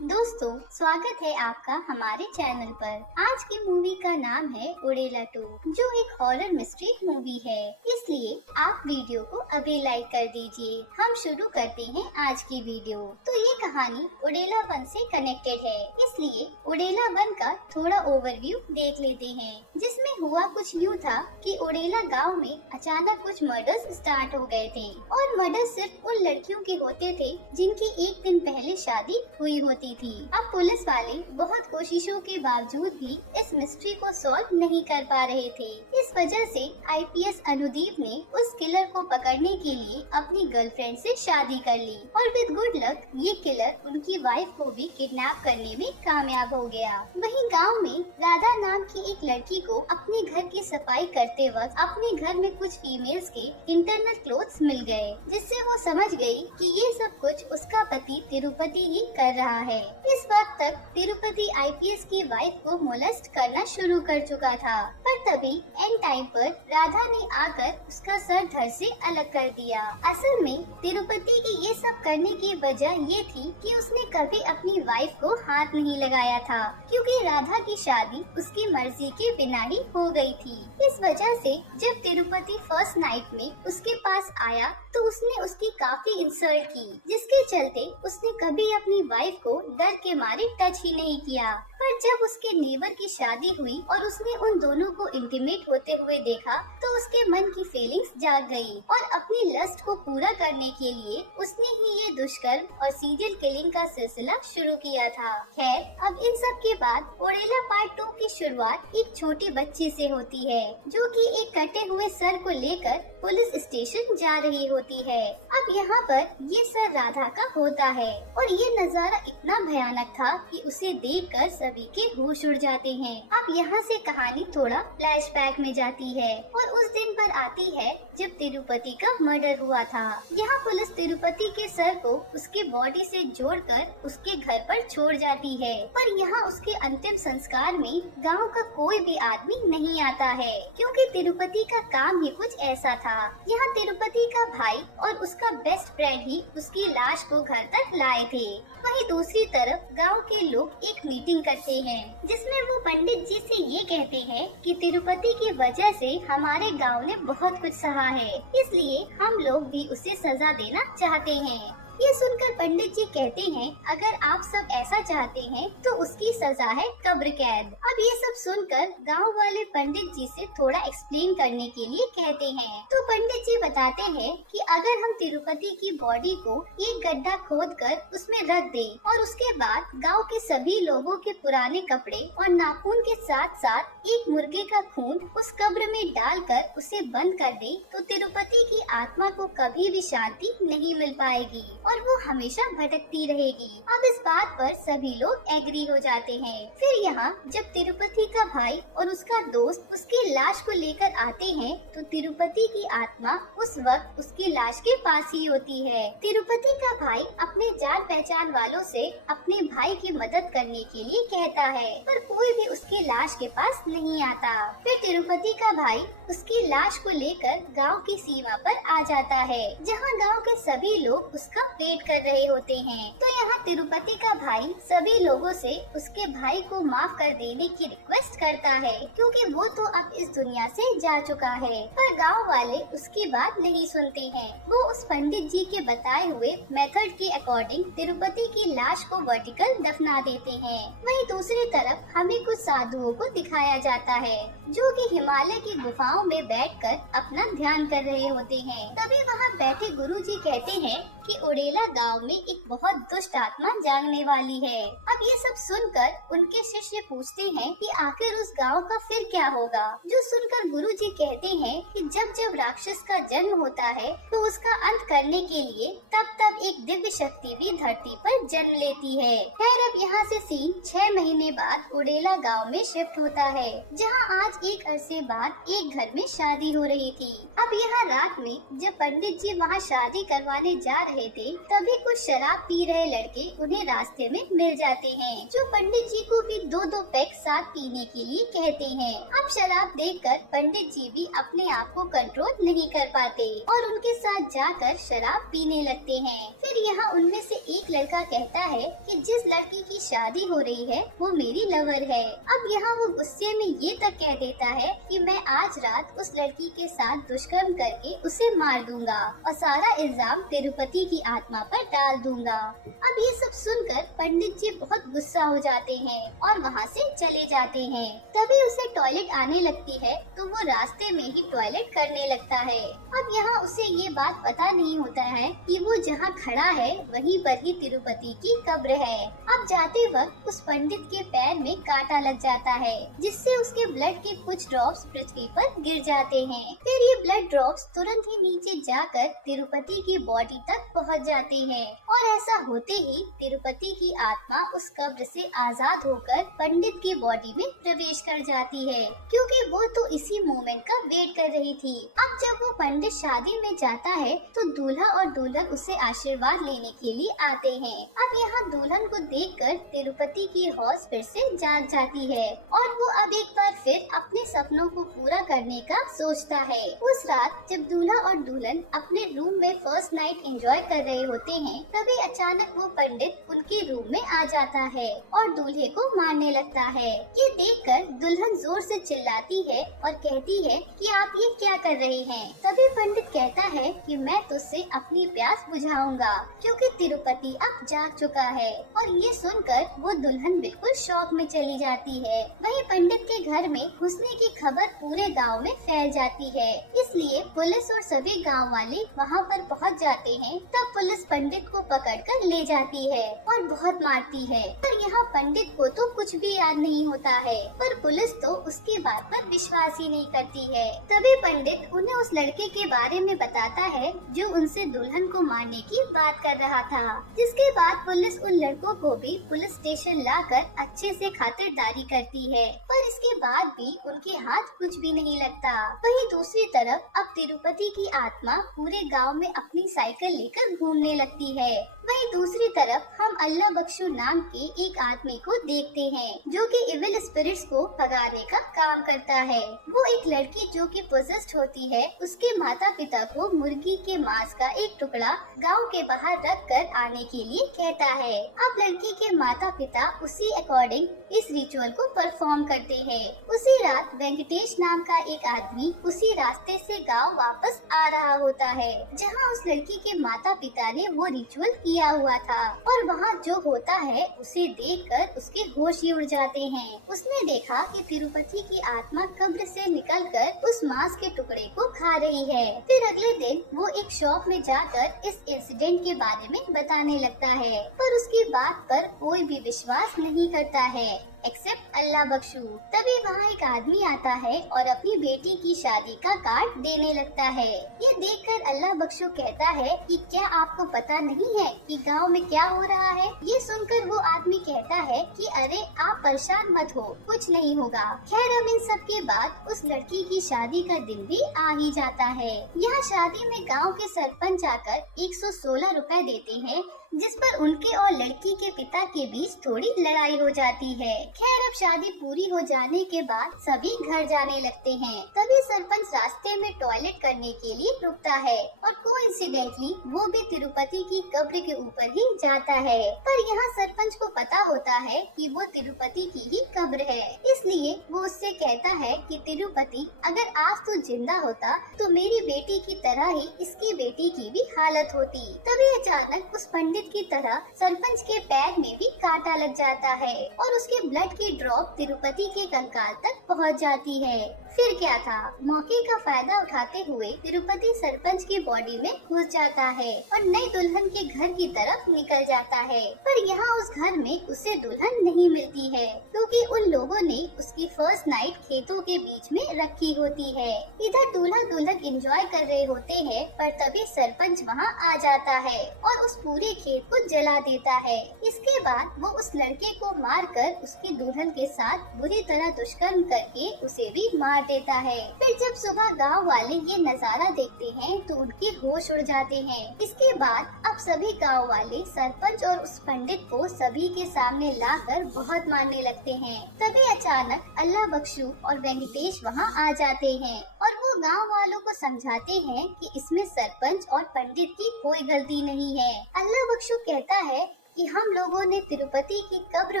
दोस्तों, स्वागत है आपका हमारे चैनल पर। आज की मूवी का नाम है उड़ेला 2, जो एक हॉरर मिस्ट्री मूवी है। इसलिए आप वीडियो को अभी लाइक कर दीजिए। हम शुरू करते हैं आज की वीडियो। तो ये कहानी उड़ेला 1 से कनेक्टेड है, इसलिए उड़ेला 1 का थोड़ा ओवरव्यू देख लेते हैं। जिसमें हुआ कुछ यूँ था कि उड़ेला गाँव में अचानक कुछ मर्डर्स स्टार्ट हो गए थे, और मर्डर सिर्फ उन लड़कियों के होते थे जिनकी एक दिन पहले शादी हुई होती थी। अब पुलिस वाले बहुत कोशिशों के बावजूद भी इस मिस्ट्री को सॉल्व नहीं कर पा रहे थे। इस वजह से आईपीएस अनुदीप ने उस किलर को पकड़ने के लिए अपनी गर्लफ्रेंड से शादी कर ली, और विद गुड लक ये किलर उनकी वाइफ को भी किडनैप करने में कामयाब हो गया। वहीं गांव में राधा नाम की एक लड़की को अपने घर की सफाई करते वक्त अपने घर में कुछ फीमेल्स के इंटरनल क्लोथ्स मिल गए, जिससे वो समझ गई कि ये सब कुछ उसका पति तिरुपति ही कर रहा है। इस वक्त तक तिरुपति आईपीएस की वाइफ को मोलेस्ट करना शुरू कर चुका था, पर तभी एंड टाइम पर राधा ने आकर उसका सर धड़ से अलग कर दिया। असल में तिरुपति की ये सब करने की वजह ये थी कि उसने कभी अपनी वाइफ को हाथ नहीं लगाया था, क्योंकि राधा की शादी उसकी मर्जी के बिना ही हो गई थी। इस वजह से जब तिरुपति फर्स्ट नाइट में उसके पास आया तो उसने उसकी काफी इंसल्ट की, जिसके चलते उसने कभी अपनी वाइफ को डर के मारे टच ही नहीं किया। पर जब उसके नेबर की शादी हुई और उसने उन दोनों को इंटीमेट होते हुए देखा तो उसके मन की फीलिंग्स जाग गई, और अपनी लस्ट को पूरा करने के लिए उसने ही ये दुष्कर्म और सीरियल किलिंग का सिलसिला शुरू किया था। खैर, अब इन सब के बाद उड़ेला पार्ट 2 की शुरुआत एक छोटी बच्ची से होती है, जो कि एक कटे हुए सर को लेकर पुलिस स्टेशन जा रही होती है। अब यहाँ पर ये सर राधा का होता है, और ये नजारा इतना भयानक था कि उसे देखकर सभी के होश उड़ जाते हैं। अब यहाँ से कहानी थोड़ा फ्लैशबैक में जाती है और उस दिन पर आती है जब तिरुपति का मर्डर हुआ था। यहाँ पुलिस तिरुपति के सर को उसके बॉडी से जोड़कर उसके घर पर छोड़ जाती है, पर यहाँ उसके अंतिम संस्कार में गांव का कोई भी आदमी नहीं आता है, क्योंकि तिरुपति का काम ही कुछ ऐसा था। यहाँ तिरुपति का भाई और उसका बेस्ट फ्रेंड ही उसकी लाश को घर तक लाए थे। वहीं दूसरी तरफ गांव के लोग एक मीटिंग करते हैं, जिसमें वो पंडित जी से ये कहते हैं कि तिरुपति की वजह से हमारे गांव ने बहुत कुछ सहा है, इसलिए हम लोग भी उसे सजा देना चाहते हैं। ये सुनकर पंडित जी कहते हैं, अगर आप सब ऐसा चाहते हैं तो उसकी सजा है कब्र कैद। अब ये सब सुनकर गांव वाले पंडित जी से थोड़ा एक्सप्लेन करने के लिए कहते हैं। तो पंडित जी बताते हैं कि अगर हम तिरुपति की बॉडी को एक गड्ढा खोदकर उसमें रख दें और उसके बाद गांव के सभी लोगों के पुराने कपड़े और नाखून के साथ साथ एक मुर्गे का खून उस कब्र में डालकर उसे बंद कर दें, तो तिरुपति की आत्मा को कभी भी शांति नहीं मिल पाएगी और वो हमेशा भटकती रहेगी। अब इस बात पर सभी लोग एग्री हो जाते हैं। फिर यहाँ जब तिरुपति का भाई और उसका दोस्त उसकी लाश को लेकर आते हैं तो तिरुपति की आत्मा उस वक्त उसकी लाश के पास ही होती है। तिरुपति का भाई अपने जान पहचान वालों से अपने भाई की मदद करने के लिए कहता है, पर कोई भी उसकी लाश के पास नहीं आता। फिर तिरुपति का भाई उसकी लाश को लेकर गाँव की सीमा पर आ जाता है, जहाँ गाँव के सभी लोग उसका वेट कर रहे होते हैं। तो यहाँ तिरुपति का भाई सभी लोगों से उसके भाई को माफ कर देने की रिक्वेस्ट करता है, क्योंकि वो तो अब इस दुनिया से जा चुका है। पर गांव वाले उसकी बात नहीं सुनते हैं। वो उस पंडित जी के बताए हुए मेथड के अकॉर्डिंग तिरुपति की लाश को वर्टिकल दफना देते हैं। वहीं दूसरी तरफ हमें कुछ साधुओं को दिखाया जाता है, जो कि हिमालय की गुफाओं में बैठकर अपना ध्यान कर रहे होते हैं। तभी वहाँ बैठे गुरुजी कहते हैं कि उड़ेला गांव में एक बहुत दुष्ट आत्मा जागने वाली है। अब ये सब सुनकर उनके शिष्य पूछते हैं कि आखिर उस गांव का फिर क्या होगा, जो सुनकर गुरुजी कहते हैं कि जब जब राक्षस का जन्म होता है तो उसका अंत करने के लिए तब तब एक दिव्य शक्ति भी धरती पर जन्म लेती है। खैर, अब यहाँ से सीन 6 महीने बाद उड़ेला गाँव में शिफ्ट होता है, जहाँ आज एक अरसे बाद एक घर में शादी हो रही थी। अब यहाँ रात में जब पंडित जी वहाँ शादी करवाने जा रहे रहे थे तभी कुछ शराब पी रहे लड़के उन्हें रास्ते में मिल जाते हैं, जो पंडित जी को भी दो दो पैक साथ पीने के लिए कहते हैं। अब शराब देखकर पंडित जी भी अपने आप को कंट्रोल नहीं कर पाते और उनके साथ जाकर शराब पीने लगते हैं। फिर यहाँ उनमें से एक लड़का कहता है कि जिस लड़की की शादी हो रही है वो मेरी लवर है। अब यहाँ वो गुस्से में ये तक कह देता है कि मैं आज रात उस लड़की के साथ दुष्कर्म करके उसे मार दूंगा और सारा इल्जाम तिरुपति की आत्मा पर डाल दूंगा। अब ये सब सुनकर पंडित जी बहुत गुस्सा हो जाते हैं और वहाँ से चले जाते हैं। तभी उसे टॉयलेट आने लगती है तो वो रास्ते में ही टॉयलेट करने लगता है। अब यहाँ उसे ये बात पता नहीं होता है कि वो जहाँ खड़ा है वहीं पर ही तिरुपति की कब्र है। अब जाते वक्त उस पंडित के पैर में कांटा लग जाता है, जिससे उसके ब्लड के कुछ ड्रॉप्स पृथ्वी पर गिर जाते हैं। फिर ये ब्लड ड्रॉप्स तुरंत ही नीचे जाकर तिरुपति की बॉडी तक पहुंच जाते हैं और ऐसा होते ही तिरुपति की आत्मा उस कब्र से आजाद होकर पंडित की बॉडी में प्रवेश कर जाती है, क्योंकि वो तो इसी मोमेंट का वेट कर रही थी। अब जब वो पंडित शादी में जाता है तो दूल्हा और दुल्हन उसे आशीर्वाद लेने के लिए आते हैं। अब यहाँ दुल्हन को देखकर तिरुपति की हौस फिर से जाग जाती है और वो अब एक बार फिर अपने सपनों को पूरा करने का सोचता है। उस रात जब दूल्हा और दुल्हन अपने रूम में फर्स्ट नाइट एंजॉय कर रहे होते हैं तभी अचानक वो पंडित उनके रूम में आ जाता है और दूल्हे को मारने लगता है। ये देखकर दुल्हन जोर से चिल्लाती है और कहती है कि आप ये क्या कर रहे हैं। तभी पंडित कहता है कि मैं तुझसे अपनी प्यास बुझाऊंगा, क्योंकि तिरुपति अब जाग चुका है। और ये सुनकर वो दुल्हन बिल्कुल शॉक में चली जाती है। वहीं पंडित के घर में घुसने की खबर पूरे गांव में फैल जाती है, इसलिए पुलिस और सभी गांव वाले वहां पर पहुंच जाते हैं। तब पुलिस पंडित को पकड़कर ले जाती है और बहुत मारती है, पर यहाँ पंडित को तो कुछ भी याद नहीं होता है, पर पुलिस तो उसकी बात पर विश्वास ही नहीं करती है। तभी पंडित उन्हें उस लड़के के बारे में बताता है जो उनसे दुल्हन को मारने की बात कर रहा था, जिसके बाद पुलिस उन लड़कों को भी पुलिस स्टेशन लाकर अच्छे से खातिरदारी करती है, पर इसके बाद भी उनके हाथ कुछ भी नहीं लगता। वहीं दूसरी तरफ अब तिरुपति की आत्मा पूरे गांव में अपनी साइकिल लेकर घूमने लगती है। वहीं दूसरी तरफ हम अल्लाह बख्शू नाम के एक आदमी को देखते हैं जो कि इविल स्पिरिट्स को भगाने का काम करता है। वो एक लड़की जो कि पोजेस्ड होती है उसके माता पिता को मुर्गी के मांस का एक टुकड़ा गांव के बाहर रख कर आने के लिए कहता है। अब लड़की के माता पिता उसी अकॉर्डिंग इस रिचुअल को परफॉर्म करते हैं। उसी रात वेंकटेश नाम का एक आदमी उसी रास्ते से गांव वापस आ रहा होता है जहां उस लड़की के माता पिता ने वो रिचुअल किया हुआ था, और वहाँ जो होता है उसे देखकर उसके होश ही उड़ जाते हैं। उसने देखा कि तिरुपति की आत्मा कब्र से निकलकर उस मांस के टुकड़े को खा रही है। फिर अगले दिन वो एक शॉप में जाकर इस इंसिडेंट के बारे में बताने लगता है, पर उसकी बात पर कोई भी विश्वास नहीं करता है एक्सेप्ट अल्लाह बख्शू। तभी वहाँ एक आदमी आता है और अपनी बेटी की शादी का कार्ड देने लगता है। ये देखकर अल्लाह बख्शू कहता है कि क्या आपको पता नहीं है कि गांव में क्या हो रहा है। ये सुनकर वो आदमी कहता है कि अरे आप परेशान मत हो, कुछ नहीं होगा। खैर अब इन सब के बाद उस लड़की की शादी का दिन भी आ ही जाता है। यहाँ शादी में गाँव के सरपंच आकर 116 रुपए देते हैं, जिस पर उनके और लड़की के पिता के बीच थोड़ी लड़ाई हो जाती है। खैर अब शादी पूरी हो जाने के बाद सभी घर जाने लगते हैं। तभी सरपंच रास्ते में टॉयलेट करने के लिए रुकता है और कोइंसिडेंटली वो भी तिरुपति की कब्र के ऊपर ही जाता है। पर यहाँ सरपंच को पता होता है कि वो तिरुपति की ही कब्र है, इसलिए वो उससे कहता है कि तिरुपति अगर आज तू जिंदा होता तो मेरी बेटी की तरह ही इसकी बेटी की भी हालत होती। तभी अचानक उस पंडित की तरह सरपंच के पैर में भी कांटा लग जाता है और उसके ब्लड की ड्रॉप तिरुपति के कंकाल तक पहुंच जाती है। फिर क्या था, मौके का फायदा उठाते हुए तिरुपति सरपंच की बॉडी में घुस जाता है और नई दुल्हन के घर की तरफ निकल जाता है। पर यहाँ उस घर में उसे दुल्हन नहीं मिलती है, क्योंकि उन लोगों ने उसकी फर्स्ट नाइट खेतों के बीच में रखी होती है। इधर दूल्हा दुल्हन एंजॉय कर रहे होते हैं, पर तभी सरपंच वहाँ आ जाता है और उस पूरे खेत को जला देता है। इसके बाद वो उस लड़के को मारकर उसकी दुल्हन के साथ बुरी तरह दुष्कर्म करके उसे भी मार मार देता है। फिर जब सुबह गांव वाले ये नजारा देखते हैं तो उनके होश उड़ जाते हैं। इसके बाद अब सभी गांव वाले सरपंच और उस पंडित को सभी के सामने लाकर बहुत मारने लगते हैं। तभी अचानक अल्लाह बख्शू और वेंकटेश वहाँ आ जाते हैं और वो गांव वालों को समझाते हैं कि इसमें सरपंच और पंडित की कोई गलती नहीं है। अल्लाह बख्शू कहता है कि हम लोगों ने तिरुपति की कब्र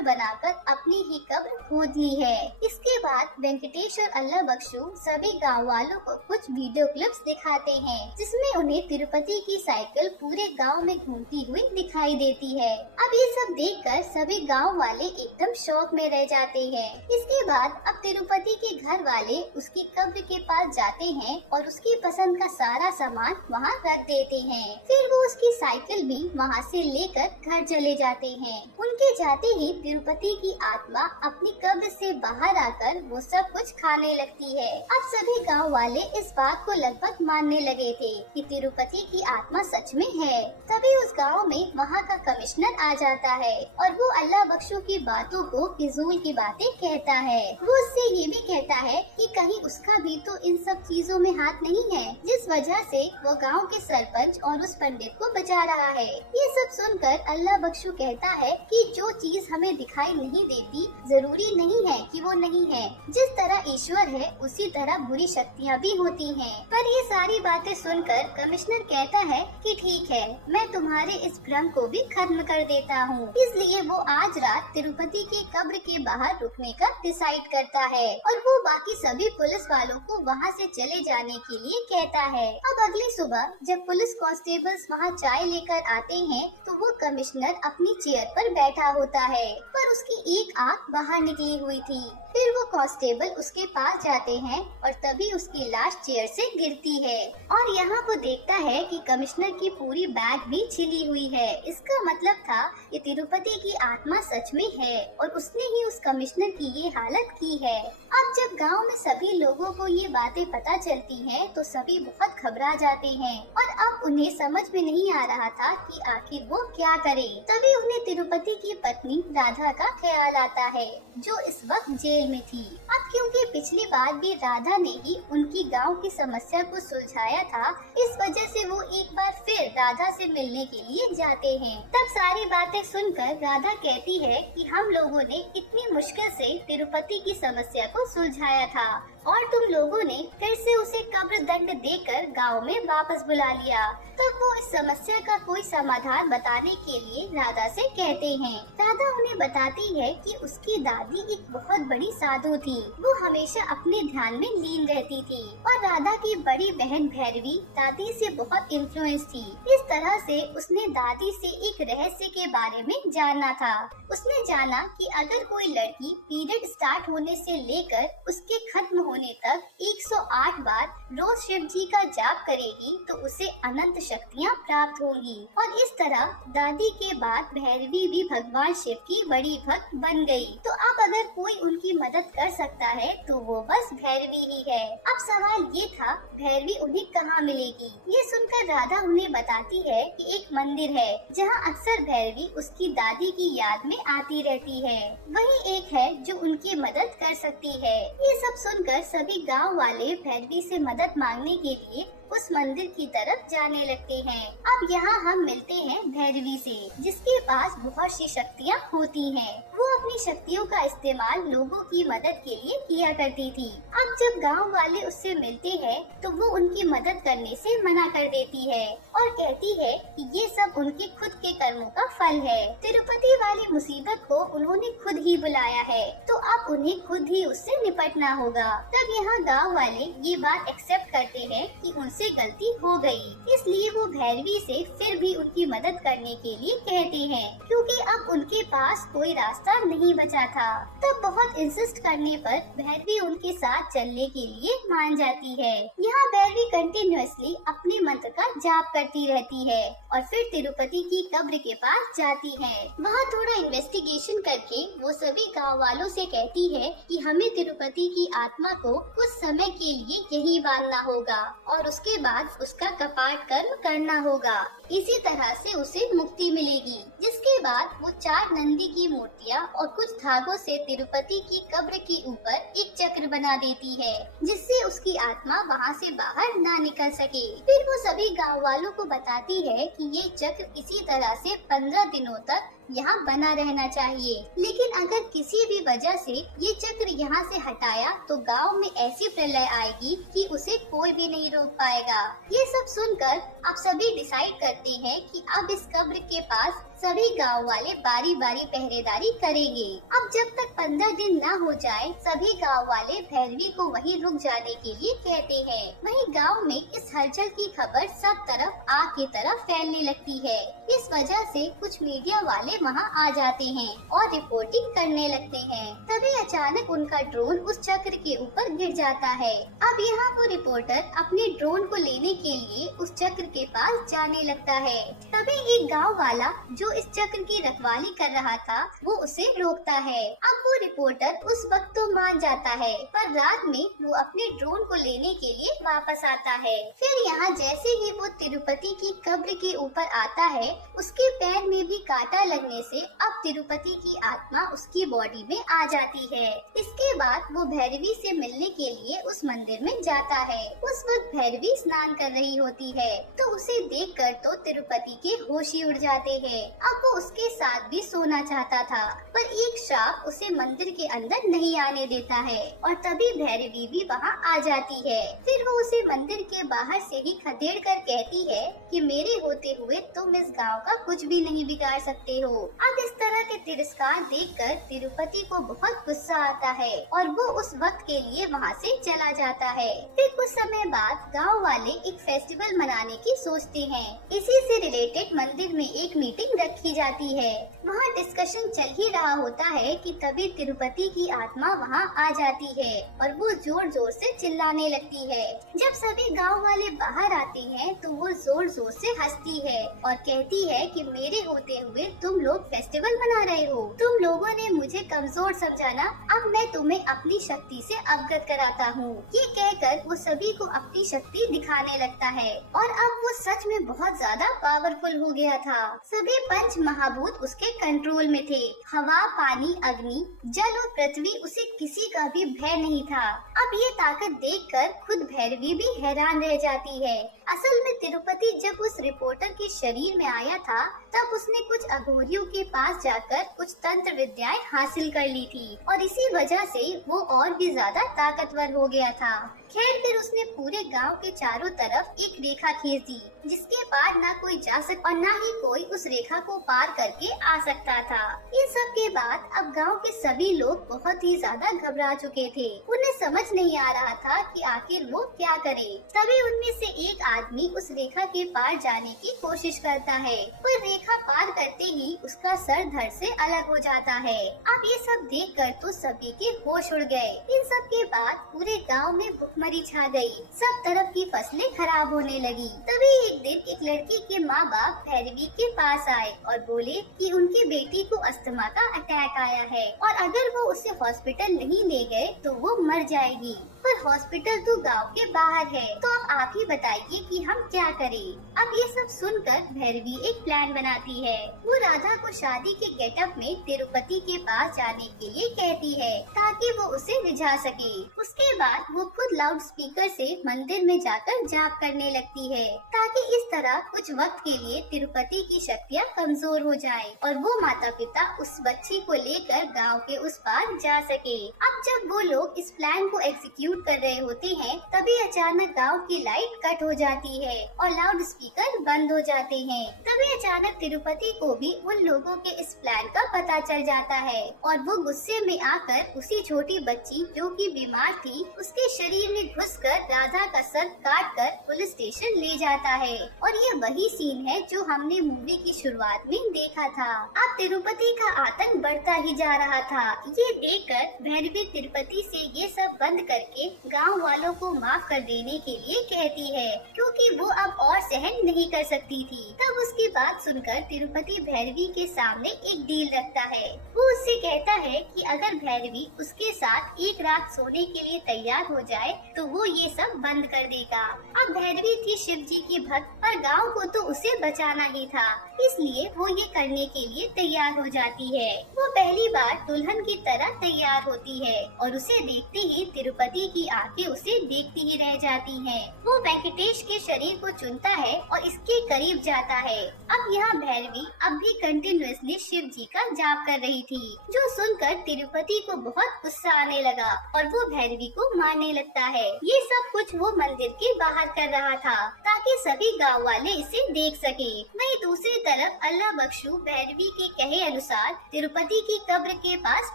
बनाकर अपनी ही कब्र खोद ली है। इसके बाद वेंकटेश और अल्लाह बख्शू सभी गांव वालों को कुछ वीडियो क्लिप्स दिखाते हैं जिसमें उन्हें तिरुपति की साइकिल पूरे गांव में घूमती हुई दिखाई देती है। अब ये सब देखकर सभी गांव वाले एकदम शौक में रह जाते हैं। इसके बाद अब तिरुपति के घर वाले उसकी कब्र के पास जाते हैं और उसकी पसंद का सारा सामान वहाँ रख देते हैं। फिर वो उसकी साइकिल भी वहाँ से लेकर घर चले जाते हैं। उनके जाते ही तिरुपति की आत्मा अपनी कब्र से बाहर आकर वो सब कुछ खाने लगती है। अब सभी गांव वाले इस बात को लगभग मानने लगे थे कि तिरुपति की आत्मा सच में है। तभी उस गांव में वहां का कमिश्नर आ जाता है और वो अल्लाह बख्शू की बातों को फिजूल की बातें कहता है। वो उससे ये भी कहता है कि कहीं उसका भी तो इन सब चीजों में हाथ नहीं है, जिस वजह से वो गाँव के सरपंच और उस पंडित को बचा रहा है। ये सब सुनकर अल्लाह बख्शू कहता है कि जो चीज हमें दिखाई नहीं देती जरूरी नहीं है कि वो नहीं है। जिस तरह ईश्वर है उसी तरह बुरी शक्तियाँ भी होती हैं। पर ये सारी बातें सुनकर कमिश्नर कहता है कि ठीक है, मैं तुम्हारे इस भ्रम को भी खत्म कर देता हूँ। इसलिए वो आज रात तिरुपति के कब्र के बाहर रुकने का डिसाइड करता है और वो बाकी सभी पुलिस वालों को वहाँ से चले जाने के लिए कहता है। अब अगली सुबह जब पुलिस कांस्टेबल्स वहाँ चाय लेकर आते हैं तो वो कमिश्नर अपनी चेयर पर बैठा होता है, पर उसकी एक आंख बाहर निकली हुई थी। फिर वो कांस्टेबल उसके पास जाते हैं और तभी उसकी लाश चेयर से गिरती है और यहाँ वो देखता है कि कमिश्नर की पूरी बैग भी छिली हुई है। इसका मतलब था कि तिरुपति की आत्मा सच में है और उसने ही उस कमिश्नर की ये हालत की है। अब जब गांव में सभी लोगों को ये बातें पता चलती हैं, तो सभी बहुत घबरा जाते हैं और अब उन्हें समझ में नहीं आ रहा था कि आखिर वो क्या करे। तभी उन्हें तिरुपति की पत्नी राधा का ख्याल आता है जो इस वक्त जेल में थी। अब क्योंकि पिछली बार भी राधा ने ही उनकी गांव की समस्या को सुलझाया था, इस वजह से वो एक बार फिर राधा से मिलने के लिए जाते हैं। तब सारी बातें सुनकर राधा कहती है कि हम लोगों ने इतनी मुश्किल से तिरुपति की समस्या को सुलझाया था और तुम लोगों ने फिर से उसे कब्र दंड देकर गांव में वापस बुला लिया। तब वो इस समस्या का कोई समाधान बताने के लिए राधा से कहते हैं। राधा उन्हें बताती है कि उसकी दादी एक बहुत बड़ी साधु थी। वो हमेशा अपने ध्यान में लीन रहती थी और राधा की बड़ी बहन भैरवी दादी से बहुत इन्फ्लुएंस थी। इस तरह से उसने दादी से एक रहस्य के बारे में जाना था। उसने जाना कि अगर कोई लड़की पीरियड स्टार्ट होने से लेकर उसके खत्म होने तक 108 बार रोज शिव जी का जाप करेगी तो उसे अनंत शक्तियाँ प्राप्त होंगी। और इस तरह दादी के बाद भैरवी भी भगवान शिव की बड़ी भक्त बन गई। तो अब अगर कोई उनकी मदद कर सकता है तो वो बस भैरवी ही है। अब सवाल ये था, भैरवी उन्हें कहाँ मिलेगी? ये सुनकर राधा उन्हें बताती है कि एक मंदिर है जहाँ अक्सर भैरवी उसकी दादी की याद में आती रहती है। वही एक है जो उनकी मदद कर सकती है। ये सब सुनकर सभी गांव वाले भैरवी से मदद मांगने के लिए उस मंदिर की तरफ जाने लगते हैं। अब यहाँ हम मिलते हैं भैरवी से, जिसके पास बहुत सी शक्तियाँ होती हैं। वो अपनी शक्तियों का इस्तेमाल लोगों की मदद के लिए किया करती थी। अब जब गांव वाले उससे मिलते हैं तो वो उनकी मदद करने से मना कर देती है और कहती है कि ये सब उनके खुद के कर्मों का फल है। तिरुपति वाली मुसीबत को उन्होंने खुद ही बुलाया है, तो अब उन्हें खुद ही उससे निपटना होगा। तब यहाँ गाँव वाले ये बात एक्सेप्ट करते हैं कि उनसे गलती हो गई, इसलिए वो भैरवी से फिर भी उनकी मदद करने के लिए कहते हैं, क्योंकि अब उनके पास कोई रास्ता नहीं बचा था। तब बहुत इंसिस्ट करने पर भैरवी उनके साथ चलने के लिए मान जाती है। यहाँ भैरवी कंटिन्यूअसली अपने मंत्र का जाप करती रहती है और फिर तिरुपति की कब्र के पास जाती है। वहाँ थोड़ा इन्वेस्टिगेशन करके वो सभी गाँव वालों से कहती है कि हमें तिरुपति की आत्मा को कुछ समय के लिए यहीं बांधना होगा और उसके बाद उसका कपाट कर्म करना होगा। इसी तरह से उसे मुक्ति मिलेगी। जिसके बाद वो 4 नंदी की मूर्तियाँ और कुछ धागों से तिरुपति की कब्र के ऊपर एक चक्र बना देती है, जिससे उसकी आत्मा वहाँ से बाहर ना निकल सके। फिर वो सभी गाँव वालों को बताती है कि ये चक्र इसी तरह से 15 दिनों तक यहाँ बना रहना चाहिए, लेकिन अगर किसी भी वजह से ये चक्र यहाँ से हटाया तो गांव में ऐसी प्रलय आएगी कि उसे कोई भी नहीं रोक पाएगा। ये सब सुनकर अब सभी डिसाइड करते हैं कि अब इस कब्र के पास सभी गांव वाले बारी बारी पहरेदारी करेंगे। अब जब तक 15 दिन न हो जाए, सभी गांव वाले भैरवी को वहीं रुक जाने के लिए कहते हैं। वहीं गांव में इस हलचल की खबर सब तरफ आग की तरफ फैलने लगती है। इस वजह से कुछ मीडिया वाले वहां आ जाते हैं और रिपोर्टिंग करने लगते हैं। तभी अचानक उनका ड्रोन उस चक्र के ऊपर गिर जाता है। अब यहाँ वो रिपोर्टर अपने ड्रोन को लेने के लिए उस चक्र के पास जाने लगता है। तभी एक गाँव वाला जो इस चक्र की रखवाली कर रहा था, वो उसे रोकता है। अब वो रिपोर्टर उस वक्त तो मान जाता है, पर रात में वो अपने ड्रोन को लेने के लिए वापस आता है। फिर यहाँ जैसे ही वो तिरुपति की कब्र के ऊपर आता है, उसके पैर में भी कांटा लगने से अब तिरुपति की आत्मा उसकी बॉडी में आ जाती है। इसके बाद वो भैरवी से मिलने के लिए उस मंदिर में जाता है। उस वक्त भैरवी स्नान कर रही होती है, तो उसे देखकर तो तिरुपति के होश ही उड़ जाते हैं। अब वो उसके साथ भी सोना चाहता था, पर एक श्राप उसे मंदिर के अंदर नहीं आने देता है और तभी भैरवी भी वहाँ आ जाती है। फिर वो उसे मंदिर के बाहर से ही खदेड़ कर कहती है कि मेरे होते हुए तुम इस गांव का कुछ भी नहीं बिगाड़ सकते हो। अब इस तरह के तिरस्कार देखकर तिरुपति को बहुत गुस्सा आता है और वो उस वक्त के लिए वहाँ से चला जाता है। फिर कुछ समय बाद गांव वाले एक फेस्टिवल मनाने की सोचते हैं। इसी से रिलेटेड मंदिर में एक मीटिंग रखी जाती है। वहाँ डिस्कशन चल ही रहा होता है कि तभी तिरुपति की आत्मा वहाँ आ जाती है और वो जोर जोर से चिल्लाने लगती है। जब सभी गांव वाले बाहर आते हैं तो वो जोर जोर से हंसती है और कहती है कि मेरे होते हुए तुम लोग फेस्टिवल मना रहे हो। तुम लोगों ने मुझे कमजोर समझा ना, अब मैं तुम्हें अपनी शक्ति से अवगत कराता हूँ। ये कहकर वो सभी को अपनी शक्ति दिखाने लगता है और अब वो सच में बहुत ज्यादा पावरफुल हो गया था। सभी पंच महाभूत उसके कंट्रोल में थे। हवा, पानी, अग्नि, जल और पृथ्वी, उसे किसी का भी भय नहीं था। अब ये ताकत देखकर खुद भैरवी भी हैरान रह जाती है। असल में तिरुपति जब उस रिपोर्टर के शरीर में आया था, तब उसने कुछ अघोरियों के पास जाकर कुछ तंत्र विद्याएं हासिल कर ली थी और इसी वजह से वो और भी ज्यादा ताकतवर हो गया था। खैर, फिर उसने पूरे गांव के चारों तरफ एक रेखा खींच दी, जिसके पार ना कोई जा सकता और ना ही कोई उस रेखा को पार करके आ सकता था। इन सब के बाद अब गांव के सभी लोग बहुत ही ज्यादा घबरा चुके थे। उन्हें समझ नहीं आ रहा था कि आखिर वो क्या करे। तभी उनमें से एक आदमी उस रेखा के पार जाने की कोशिश करता है, पर रेखा पार करते ही उसका सर धड़ से अलग हो जाता है। अब ये सब देखकर तो सभी के होश उड़ गए। इन सब के बाद पूरे गाँव में भुखमरी छा गई। सब तरफ की फसलें खराब होने लगी। तभी एक दिन एक लड़की के माँ बाप भैरवी के पास आए और बोले कि उनकी बेटी को अस्थमा का अटैक आया है और अगर वो उसे हॉस्पिटल नहीं ले गए तो वो मर जाएगी। पर हॉस्पिटल तो गांव के बाहर है, तो अब आप ही बताइए कि हम क्या करें। अब ये सब सुनकर भैरवी एक प्लान बनाती है। वो राधा को शादी के गेटअप में तिरुपति के पास जाने के लिए कहती है ताकि वो उसे रिझा सके। उसके बाद वो खुद लाउड स्पीकर से मंदिर में जाकर जाप करने लगती है ताकि इस तरह कुछ वक्त के लिए तिरुपति की शक्तियाँ कमजोर हो जाए और वो माता पिता उस बच्ची को लेकर गाँव के उस पार जा सके। अब जब वो लोग इस प्लान को एग्जीक्यूट कर रहे होते हैं, तभी अचानक गांव की लाइट कट हो जाती है और लाउड स्पीकर बंद हो जाते हैं। तभी अचानक तिरुपति को भी उन लोगों के इस प्लान का पता चल जाता है और वो गुस्से में आकर उसी छोटी बच्ची जो कि बीमार थी, उसके शरीर में घुसकर राधा का सर काट कर पुलिस स्टेशन ले जाता है। और ये वही सीन है जो हमने मूवी की शुरुआत में देखा था। अब तिरुपति का आतंक बढ़ता ही जा रहा था। ये देखकर भैरवी तिरुपति से ये सब बंद करके गांव वालों को माफ कर देने के लिए कहती है, क्योंकि वो अब और सहन नहीं कर सकती थी। तब उसकी बात सुनकर तिरुपति भैरवी के सामने एक डील रखता है। वो उससे कहता है कि अगर भैरवी उसके साथ एक रात सोने के लिए तैयार हो जाए तो वो ये सब बंद कर देगा। अब भैरवी थी शिव जी की भक्त, पर गांव को तो उसे बचाना ही था, इसलिए वो ये करने के लिए तैयार हो जाती है। वो पहली बार दुल्हन की तरह तैयार होती है और उसे देखते ही तिरुपति की आंखें उसे देखती ही रह जाती हैं। वो वेंकटेश के शरीर को चुनता है और इसके करीब जाता है। अब यहाँ भैरवी अब भी कंटिन्यूअसली शिव जी का जाप कर रही थी, जो सुनकर तिरुपति को बहुत गुस्सा आने लगा और वो भैरवी को मारने लगता है। ये सब कुछ वो मंदिर के बाहर कर रहा था ताकि सभी गाँव वाले इसे देख सके। वहीं दूसरी तरफ अल्लाह बख्शू भैरवी के कहे अनुसार तिरुपति की कब्र के पास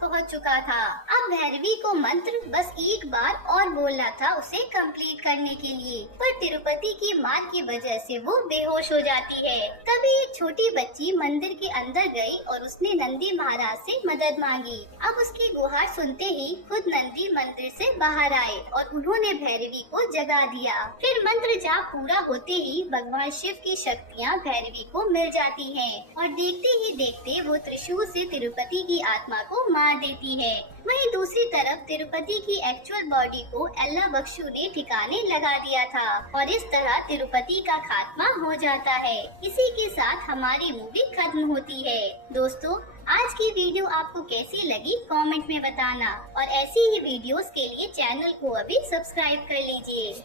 पहुंच चुका था। अब भैरवी को मंत्र बस एक बार और बोलना था उसे कंप्लीट करने के लिए, पर तिरुपति की मार की वजह से वो बेहोश हो जाती है। तभी एक छोटी बच्ची मंदिर के अंदर गई और उसने नंदी महाराज से मदद मांगी। अब उसकी गुहार सुनते ही खुद नंदी मंदिर से बाहर आए और उन्होंने भैरवी को जगा दिया। फिर मंत्र जाप पूरा होते ही भगवान शिव की शक्तियाँ भैरवी को मिल जाती हैं और देखते ही देखते वो त्रिशूल से तिरुपति की आत्मा को मार देती है। वहीं दूसरी तरफ तिरुपति की एक्चुअल बॉडी को अल्लाह बख्शू ने ठिकाने लगा दिया था और इस तरह तिरुपति का खात्मा हो जाता है। इसी के साथ हमारी मूवी खत्म होती है। दोस्तों, आज की वीडियो आपको कैसी लगी कमेंट में बताना और ऐसी ही वीडियोस के लिए चैनल को अभी सब्सक्राइब कर लीजिए।